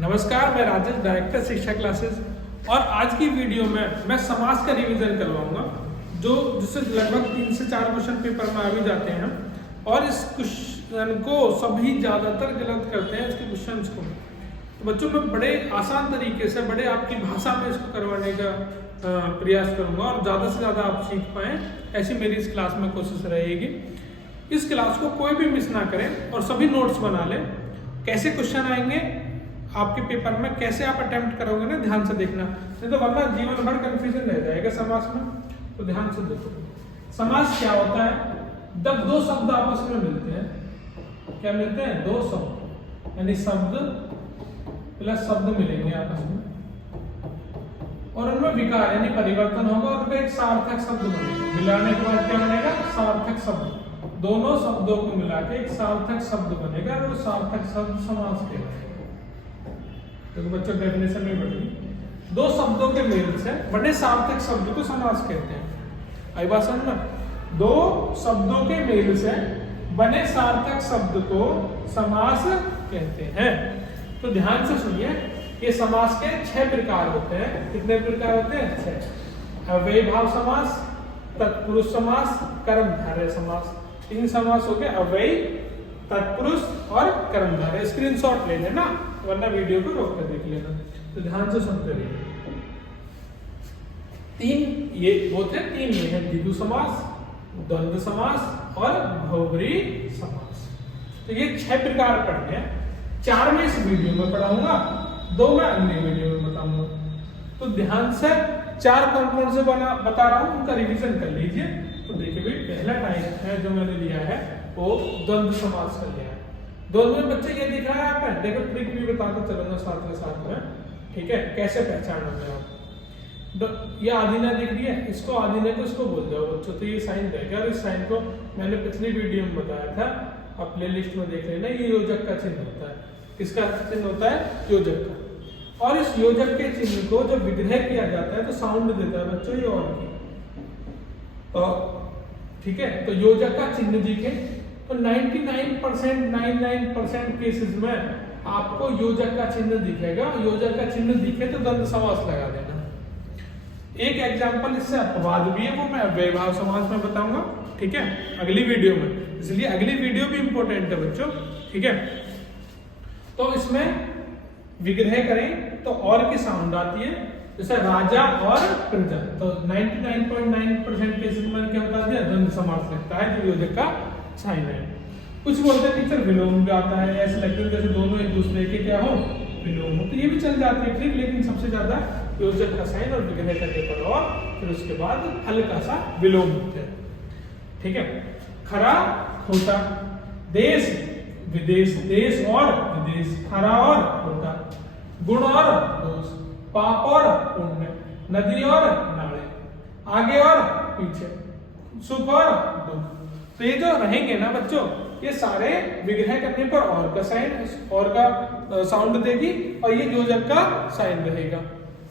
नमस्कार, मैं राजेश, डायरेक्टर शिक्षा क्लासेस। और आज की वीडियो में मैं समास का रिवीजन करवाऊंगा, जिससे लगभग 3 से 4 क्वेश्चन पेपर में आ भी जाते हैं। और इस क्वेश्चन को सभी ज़्यादातर गलत करते हैं, इसके क्वेश्चंस को। तो बच्चों, मैं बड़े आसान तरीके से, बड़े आपकी भाषा में इसको करवाने का प्रयास करूंगा और ज़्यादा से ज़्यादा आप सीख पाएँ, ऐसी मेरी इस क्लास में कोशिश रहेगी। इस क्लास को कोई भी मिस ना करें और सभी नोट्स बना लें। कैसे क्वेश्चन आएंगे आपके पेपर में, कैसे आप अटेम्प्ट करोगे ना, ध्यान से देखना, नहीं तो वरना जीवन भर कंफ्यूजन रह जाएगा समास में। तो ध्यान से देखो, समास क्या होता है? जब दो शब्द आपस में मिलते हैं, क्या मिलते हैं? दो शब्द, यानी शब्द प्लस शब्द मिलेंगे आपस में और उनमें विकार यानी परिवर्तन होगा और उनका एक सार्थक शब्द बनेगा। मिलाने के बाद क्या बनेगा? सार्थक शब्द। दोनों शब्दों को मिला के एक सार्थक शब्द बनेगा और वो सार्थक शब्द समास कहलाएगा। तो बच्चों, डेफिनेशन में बढ़ी, दो शब्दों के मेल से बने सार्थक शब्द को समास कहते हैं। आई बात समझ में? दो शब्दों के मेल से बने सार्थक शब्द को समास कहते हैं। तो ध्यान से सुनिए, ये समास के 6 प्रकार होते हैं। कितने प्रकार होते हैं? 6। अव्ययीभाव समास, तत्पुरुष समास, कर्मधारय समास। 3 समास हो गए, अव्ययी, तत्पुरुष और कर्मधारय। स्क्रीनशॉट ले लेना, वरना वीडियो को रोक कर देख लेना। तो ध्यान से सुनते रहिए। 3 ये होते हैं, 3 ये हैं, द्विगु समास, द्वंद्व समास और बहुब्री समास। तो ये 6 प्रकार पढ़ने हैं। 4 में इस वीडियो में पढ़ाऊंगा, 2 में अगले वीडियो में बताऊंगा। तो ध्यान से 4 कौन से बता रहा हूं, उनका रिवीजन कर लीजिए। तो देखिए भाई, पहला टाइप है जो मैंने लिया है वो द्वंद्व समास का लिया है। द्वंद्व में बच्चे ये दिख रहा है आपको, देखो ट्रिक भी बताते चलूंगा साथ में, ठीक है? कैसे पहचानोगे आप। ये आदिना दिख रही है, इसको आदिना को इसको बोल जाओ बच्चों। तो ये साइन रहेगा और इस साइन को मैंने पिछली वीडियो में बताया था, आप प्ले लिस्ट में देख लेना। ये योजक का चिन्ह होता है। किसका चिन्ह होता है? योजक का। और इस योजक के चिन्ह को जब विग्रह किया जाता है तो साउंड देता है बच्चों, ये और की। तो ठीक है, तो योजक का चिन्ह दिखे तो 99% केसेस में आपको योजक का चिन्ह दिखेगा। योजक का चिन्ह दिखे तो द्वंद्व समास लगा देना। एक एग्जांपल इससे अपवाद भी है, वो मैं अव्ययीभाव समास में बताऊंगा, ठीक है, अगली वीडियो में। इसलिए अगली वीडियो भी इंपॉर्टेंट है बच्चों, ठीक है? तो इसमें विग्रह करें तो और की साउंड आती है, जैसे राजा और प्रजा। तो 99.9% केसेस में क्या बता दिया? द्वंद्व समास लगता है, जो योजक का साइन है। कुछ बोलते हैं टीचर विलोम भी आता है, ऐसे लगता है जैसे दोनों एक दूसरे के क्या हो, विलोम हो। तो ये भी चल जाती है ठीक, लेकिन सबसे ज्यादा योजक का साइन और विग्रह करके पढ़ो और फिर उसके बाद हल्का सा विलोम होता है, ठीक है? खरा खोटा, देश विदेश, देश और विदेश, खरा और खोटा, गुण और दोष, पाप और पुण्य, नदी और नाले, आगे और पीछे, सुख और दुख। तो ये जो रहेंगे ना बच्चों, ये सारे विग्रह करने पर और का साइन, और का साउंड देगी और ये योजक का साइन रहेगा।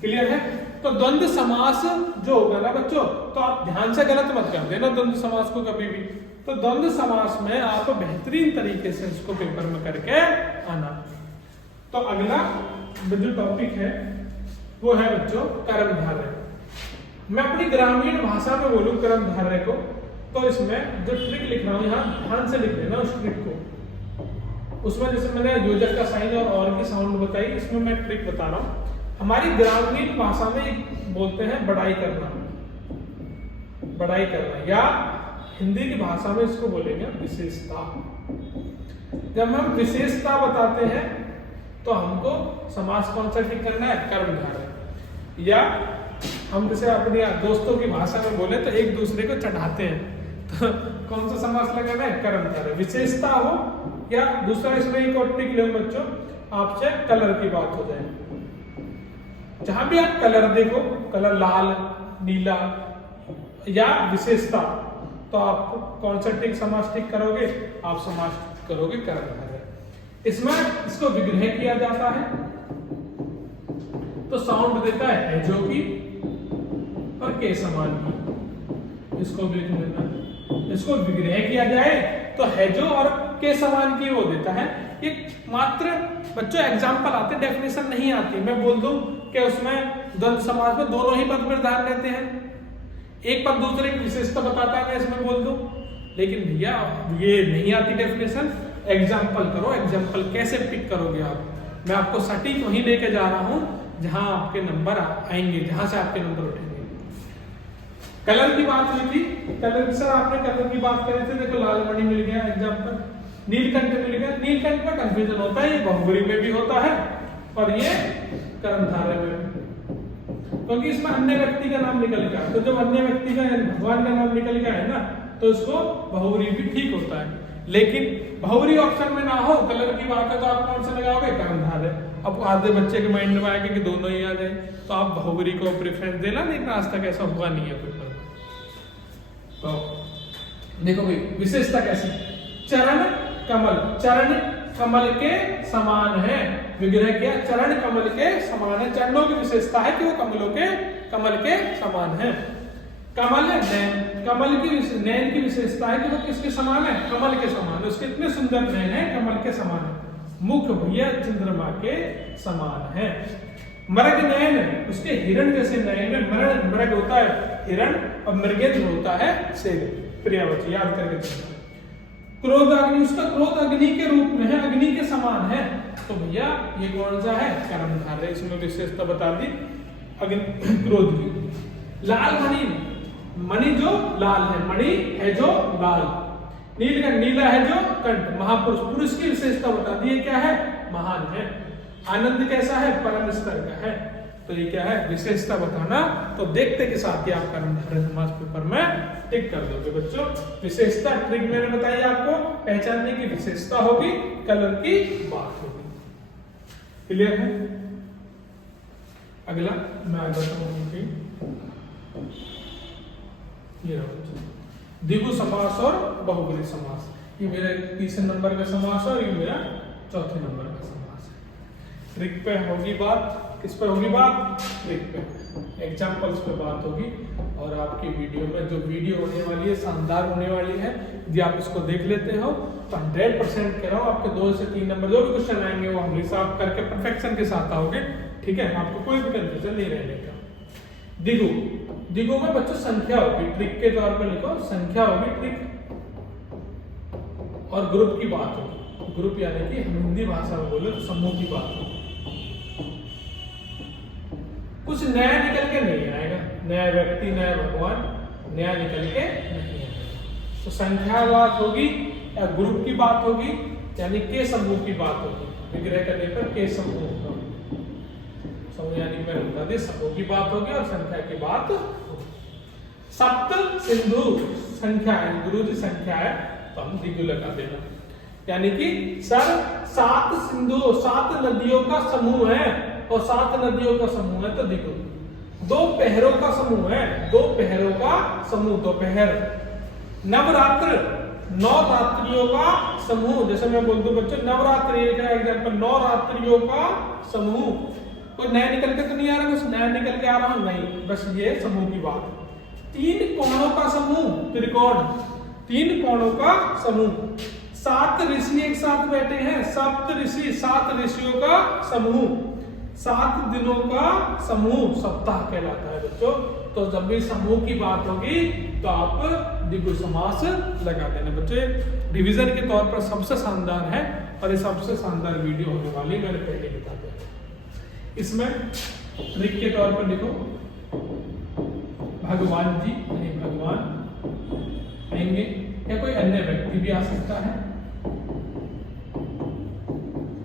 क्लियर है? तो द्वंद्व समास जो होगा ना बच्चों, तो आप ध्यान से गलत मत कर देना द्वंद्व समास को कभी भी। तो द्वंद्व समास में आप बेहतरीन तरीके से इसको पेपर में करके आना। तो अगला जो टॉपिक है वो है बच्चों कर्मधारय। मैं अपनी ग्रामीण भाषा में बोलूं कर्मधारय को, तो इसमें जो ट्रिक लिख रहा हूं यहाँ ध्यान से लिख लेना उस ट्रिक को। उसमें जैसे मैंने योजक का साइन और की साउंड बताई, इसमें मैं ट्रिक बता रहा हूँ। हमारी ग्रामीण भाषा में बोलते हैं बड़ाई करना, बड़ाई करना, या हिंदी की भाषा में इसको बोलेंगे विशेषता। जब हम विशेषता बताते हैं तो हमको समास कौन सा ठीक करना है? कर्मधारय। या हम जैसे अपनी दोस्तों की भाषा में बोले तो एक दूसरे को चढ़ाते हैं, तो कौन सा समास लगाना है? कर्मधारय। विशेषता हो, या दूसरा इसमें एक और ट्रिक ले बच्चों, आपसे कलर की बात हो जाए, जहां भी आप कलर देखो, कलर लाल, नीला या विशेषता, तो आप कौन सा टिक समास ठीक करोगे? आप समास करोगे कर्मधारय। इसमें इसको विग्रह किया जाता है तो साउंड देता है जो की और के समान की। इसको भी लिख लेना। इसको विग्रह किया जाए तो है जो और के समान की वो देता है। एक मात्र बच्चों एग्जाम्पल आते, डेफिनेशन नहीं आती। मैं बोल दूं कि उसमें द्वंद्व समास में दोनों ही पद प्रधान रहते हैं, एक पद दूसरे की विशेषता बताता है, मैं इसमें बोल दूं। लेकिन भैया ये नहीं आती डेफिनेशन, एग्जाम्पल करो। एग्जाम्पल कैसे पिक करोगे आप? मैं आपको सटीक वहीं लेके जा रहा हूं जहां आपके नंबर आएंगे, जहां से आपके नंबर उठेंगे। कलर की बात हुई थी, कलर सर आपने कलर की बात करी थी, देखो लाल मणि मिल गया एग्जाम्पल, नीलकंठ मिल गया। नीलकंठ में कंफ्यूजन होता है, ये बहुब्री में भी होता है और ये कर्मधारय में भी, क्योंकि इसमें अन्य व्यक्ति का नाम निकल गया। तो जब अन्य व्यक्ति का भगवान का नाम निकल गया है ना, तो इसको बहुब्री भी ठीक होता है। लेकिन बहुब्री ऑप्शन में ना हो, कलर की बात है, तो आप कौन सा लगाओगे? कर्मधारय। अब आधे बच्चे के माइंड में आएगा कि दोनों ही आ जाए, तो आप बहुब्री को प्रेफरेंस देना, लेकिन आज तक ऐसा हुआ नहीं है पेपर। तो देखो भाई विशेषता कैसी, चरण कमल, चरण कमल के समान है, विग्रह किया चरण कमल के समान है। चरणों की विशेषता है कि वो कमल के समान है। कमल नैन, कमल की नैन की विशेषता है कि वो किसके समान है? कमल के समान है। उसके इतने सुंदर नैन है, कमल के समान है। मुख भैया चंद्रमा के समान है। मृग नैन, उसके हिरण जैसे नैन है। मृग होता है हिरण और मृगेंद्र होता है शेर, प्रियवचन याद करके चलना। क्रोध अग्नि, उसका क्रोध अग्नि के रूप में है, अग्नि के समान है। तो भैया ये कौन सा है? कर्मधारय। इसमें विशेषता बता दी अग्नि क्रोध की। लाल मणि, मणि जो लाल है, मणि है जो लाल। नीलकंठ, नीला है जो कंठ, महापुरुष, पुरुष की विशेषता बता दी, क्या है? महान है। आनंद कैसा है? परम स्तर का है। तो ये क्या है? विशेषता बताना। तो देखते के साथ ही आप कर्मधारय समास पेपर में टिक कर दोगे बच्चों। विशेषता ट्रिक मैंने बताई आपको, पहचानने की विशेषता होगी, कलर की बात होगी। क्लियर है? अगला मैं आगे बताऊंगी, ये रहो द्विगु समास और बहुब्री समास। ये मेरा तीसरे नंबर का समास है और ये मेरा चौथे नंबर का समास है। ट्रिक पे होगी बात, किस पर होगी बात? ट्रिक पे, एग्जाम्पल्स पे बात होगी। और आपकी वीडियो में जो वीडियो होने वाली है शानदार होने वाली है, यदि आप इसको देख लेते हो तो 100% कह रहा हूँ आपके 2 से 3 नंबर जो भी क्वेश्चन आएंगे वो हम हिसाब करके परफेक्शन के साथ आओगे। ठीक है, आपको कोई भी कंफ्यूजन नहीं रहने का। दिगु, दिगु में बच्चों संख्या होगी, ट्रिक के तौर पर लिखो, संख्या होगी ट्रिक, और ग्रुप की बात होगी। ग्रुप यानी कि हम हिंदी भाषा में बोले तो समूह की बात होगी। कुछ नया निकल के नहीं आएगा, नया व्यक्ति, नया भगवान, नया निकल के नहीं आएगा। तो संख्या बात होगी या ग्रुप की बात होगी, यानी के समूह की बात होगी। विग्रह करने पर के समूह होगा, समूह यानी मैंने बता दिया समूह की बात होगी और संख्या की बात होगी। सप्त सिंधु संख्या है, गुरु जी संख्या है, तो हम दिगु लगा देना। यानी कि सर 7 सिंधु, 7 नदियों का समूह है और 7 नदियों का समूह है, तो देखो 2 पहरों का समूह है, 2 पहरों का समूह, दोपहर। नवरात्र, 9 रात्रियों का समूह, जैसे मैं बोल दूं बच्चों नवरात्रि का एग्जांपल, 9 रात्रियों का समूह। कोई नया निकल के तो नहीं आ रहा, कुछ नया निकल के आ रहा हूं नहीं, बस ये समूह की बात। 3 कोणों का समूह, त्रिकोण, 3 कोणों का समूह। 7 ऋषि एक साथ बैठे हैं, 7 ऋषि, 7 ऋषियों का समूह। 7 दिनों का समूह सप्ताह कहलाता है बच्चों। तो जब भी समूह की बात होगी तो आप द्विगु समास लगा देना बच्चों। रिवीजन के तौर पर सबसे शानदार है और ये सबसे शानदार वीडियो होने वाली, मैंने पहले बता दिया। इसमें ट्रिक के तौर पर लिखो भगवान जी, यानी भगवान आएंगे या कोई अन्य व्यक्ति भी आ सकता है,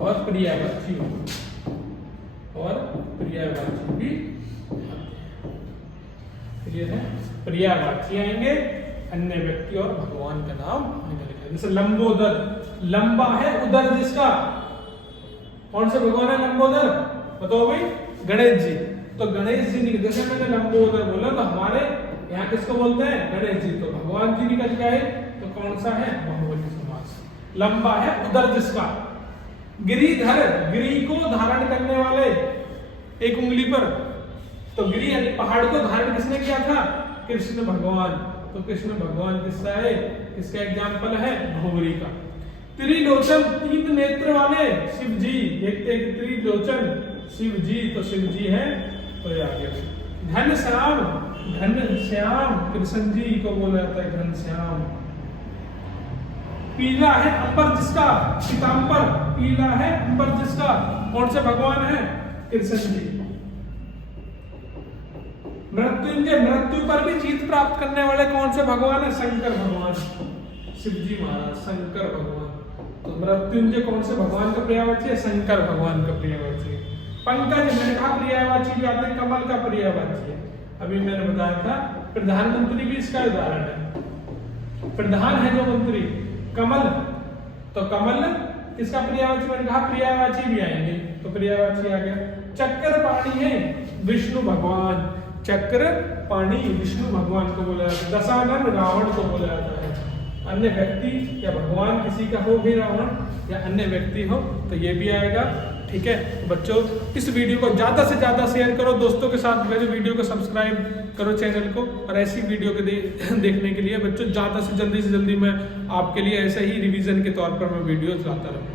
और प्रियवाची और प्रियवाची भी क्लियर है। प्रियवाची आएंगे, अन्य व्यक्ति और भगवान का नाम निकलेगा। जैसे लंबोदर, लंबा है उदर जिसका, कौन से भगवान है लंबोदर? बताओ भाई, गणेश जी। तो गणेश जी निकल, जैसे मैंने लंबोदर बोला तो हमारे यहाँ किसको बोलते हैं? गणेश जी। तो भगवान जी निकल गए, तो कौन सा है? बहुवचन समास। लंबा है उदर जिसका। गिरिधर, गिरी को धारण करने वाले, एक उंगली पर, तो गिरी यानी पहाड़ को धारण किसने किया था? कृष्ण भगवान। तो कृष्ण भगवान किसका है? किसका एग्जाम्पल है? बहुब्री का। त्रिलोचन, 3 नेत्र वाले शिव जी। देखते हैं कि त्रिलोचन शिव जी, तो शिव जी है, तो ये आगे घनश्याम, घनश्याम कृष्ण जी को बोला जाता है घनश्याम। पीला है अंबर जिसका, पीतांबर, पीला है अंबर जिसका, कौन से भगवान है? कृष्ण जी। मृत्युंजय, मृत्यु पर भी जीत प्राप्त करने वाले कौन से भगवान है? शंकर भगवान, शिव जी महाराज, शंकर भगवान। तो मृत्युंजय कौन से भगवान का पर्यायवाची है? शंकर भगवान का पर्यायवाची है। पंकज, मैंने कहा पर्यायवाची भी आते हैं, कमल का पर्यायवाची है। अभी मैंने बताया था प्रधानमंत्री भी इसका उदाहरण है। प्रधान है जो मंत्री, कमल, तो कमल किसका पर्यायवाची? मैंने कहा पर्यायवाची भी आएंगे, तो पर्यायवाची आ गया। चक्र पाणी है विष्णु भगवान, चक्र पाणी विष्णु भगवान को बोला जाता है। दशानन रावण को बोला जाता है। अन्य व्यक्ति या भगवान किसी का हो भी रावण या अन्य व्यक्ति हो तो ये भी आएगा। ठीक है तो बच्चों, इस वीडियो को ज्यादा से ज्यादा शेयर करो दोस्तों के साथ, मेरे वीडियो को सब्सक्राइब करो चैनल को, और ऐसी वीडियो को देखने के लिए बच्चों ज्यादा से जल्दी मैं आपके लिए ऐसे ही रिवीजन के तौर पर मैं वीडियो लाता रहूँ।